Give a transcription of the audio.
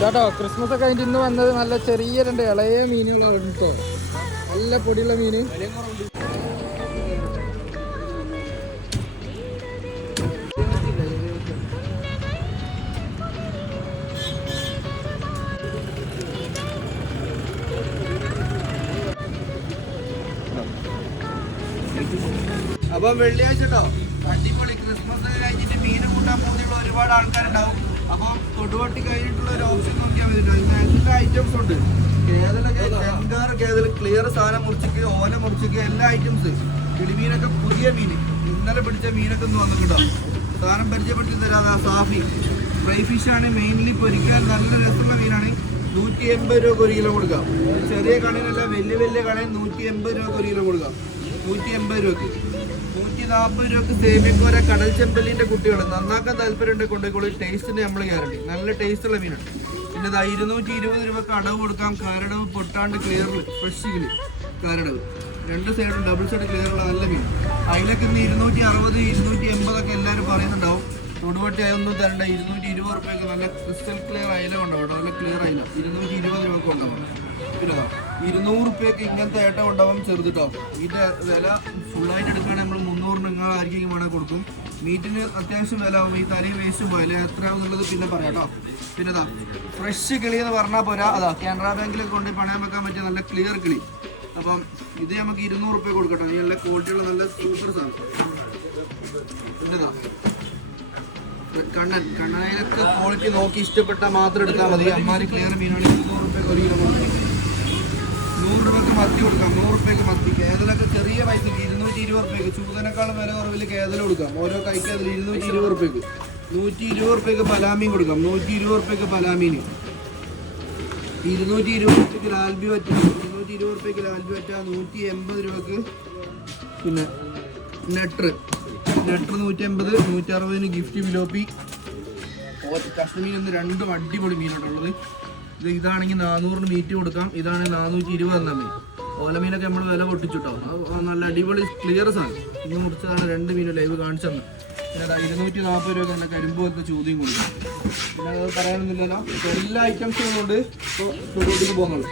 കേട്ടോ ക്രിസ്മസ് ഒക്കെ കഴിഞ്ഞിട്ട് ഇന്ന് വന്നത് നല്ല ചെറിയ രണ്ട് ഇളയ മീനുകളാണ് കേട്ടോ. നല്ല പൊടിയുള്ള മീന്. അപ്പം വെള്ളിയാഴ്ച കേട്ടോ അടിപൊളി ക്രിസ്മസ് ഒക്കെ കഴിഞ്ഞിട്ട് മീൻ കൂട്ടാൻ പോകുന്നുള്ള ഒരുപാട് ആൾക്കാരുണ്ടാവും. അപ്പം തൊടുവട്ടി കഴിഞ്ഞിട്ടുള്ള ഒരു ഓപ്ഷൻ നോക്കിയാൽ മതി. എല്ലാ ഐറ്റംസ് ഉണ്ട്. കേതലൊക്കെ ചെങ്കാറ് കേതൽ ക്ലിയർ സാധനം മുറിച്ചിക്ക് ഓല മുറിച്ചിക്ക് എല്ലാ ഐറ്റംസ്. കിളിമീനൊക്കെ പുതിയ മീൻ ഇന്നലെ പിടിച്ച മീനൊക്കെ ഒന്ന് വന്നു കേട്ടോ. സാധനം പരിചയപ്പെടുത്തി തരാം. സാഫി ഫ്രൈ ഫിഷാണ് മെയിൻലി പൊരിക്കാൻ നല്ല രസമുള്ള മീനാണ്. 180 രൂപ ഒരു കിലോ കൊടുക്കാം. ചെറിയ കടയിലല്ല വലിയ വലിയ കടയിൽ 180 രൂപ ഒരു കിലോ കൊടുക്കാം. 180 രൂപക്ക് 140 രൂപക്ക് സേമിയക്കോര കടൽ ചെമ്പല്ലിന്റെ കുട്ടികൾ നന്നാക്കാൻ താല്പര്യമുണ്ട് കൊണ്ടുപോയി. ടേസ്റ്റിന് നമ്മൾ ഗ്യാരണ്ടി. നല്ല ടേസ്റ്റുള്ള മീനാണ്. പിന്നെ 220 രൂപക്ക് അടവ് കൊടുക്കാം. കാരടവ് പൊട്ടാണ്ട് ക്ലിയറിൽ ഫ്രഷ് കിളി കാരടവ് രണ്ട് സൈഡും ഡബിൾ സൈഡ് ക്ലിയറുള്ള നല്ല മീൻ. അതിലൊക്കെ ഇന്ന് 260 280 ഒക്കെ എല്ലാവരും പറയുന്നുണ്ടാവും. തൊടുവട്ടി അതൊന്നും തരണ്ട. 220 രൂപയ്ക്ക് നല്ല ക്രിസ്റ്റൽ ക്ലിയർ അയില ഉണ്ടാവും. നല്ല ക്ലിയർ അയില 220 രൂപക്ക് ഉണ്ടാവും. പിന്നെ 200 രൂപയ്ക്ക് ഇങ്ങനത്തെ ഏട്ടം ഉണ്ടാവും ചെറുതിട്ടോ. ഇതിൻ്റെ വില ഫുള്ളായിട്ട് എടുക്കുകയാണെങ്കിൽ നമ്മൾ 300 നിങ്ങളായിരിക്കും വേണേൽ കൊടുക്കും. മീറ്റിന് അത്യാവശ്യം വില ആവും. ഈ തലയും വേസ്റ്റ് പോയാൽ എത്രയാണെന്നുള്ളത് പിന്നെ പറയാം കേട്ടോ. പിന്നെ ഫ്രഷ് കിളി എന്ന് പറഞ്ഞാൽ പോരാ. കാനറ ബാങ്കിലൊക്കെ കൊണ്ട് പണയം വെക്കാൻ പറ്റിയ നല്ല ക്ലിയർ കിളി. അപ്പം ഇത് നമുക്ക് 200 രൂപ കൊടുക്കട്ടോ. ഈ നല്ല ക്വാളിറ്റിയുള്ള നല്ല സൂപ്പർ സാധനം. പിന്നെ കണ്ണനയിലൊക്കെ ക്വാളിറ്റി നോക്കി ഇഷ്ടപ്പെട്ടാൽ മാത്രം എടുത്താൽ മതി. അമ്മാരി ക്ലിയർ മീനാണ്. 200 രൂപയ്ക്ക് ഒരു കിലോ കൊടുക്കാം. 100 രൂപയ്ക്ക് മത്തി കൊടുക്കാം. 100 രൂപയ്ക്ക് മത്തി. കേതലൊക്കെ ചെറിയ പൈസക്ക് 220 രൂപയ്ക്ക്. ചൂതനേക്കാളും വില കുറവിൽ കേതൽ കൊടുക്കാം. ഓരോ കൈക്ക് അതിൽ 220 രൂപയ്ക്ക്. 120 രൂപയ്ക്ക് പലാമീൻ കൊടുക്കാം. 120 രൂപയ്ക്ക് പലാമീൻ. 220 രൂപയ്ക്ക് ലാൽബി വറ്റ. 220 രൂപയ്ക്ക് ലാൽബി വറ്റ. 180 രൂപയ്ക്ക് പിന്നെ നെട്ടർ 180. 160 ഗിഫ്റ്റ് ഫിലോപ്പി. കഷ്ണമീൻ ഒന്ന് രണ്ടും അടിപൊളി മീനാണുള്ളത്. ഇതാണെങ്കിൽ 400 മീറ്റ് കൊടുക്കാം. ഇതാണെങ്കിൽ 420 എന്ന മീൻ. ഓലമീനൊക്കെ നമ്മൾ വില പൊട്ടിച്ചിട്ടോ. നല്ല അടിപൊളി ക്ലിയർ സാധനം. ഇന്ന് മുറിച്ചതാണ് 2 മീൻ ലൈവ് കാണിച്ചെന്ന്. പിന്നെ 240 രൂപ നല്ല കരിമ്പ് പോലത്തെ ചോദ്യം കൊടുക്കാം. പിന്നെ അത് പറയാനൊന്നുമില്ലല്ലോ. എല്ലാ ഐറ്റംസും കൊണ്ട് ഇപ്പോൾ തൊടുപുഴയ്ക്ക് പോകുന്നുള്ളൂ.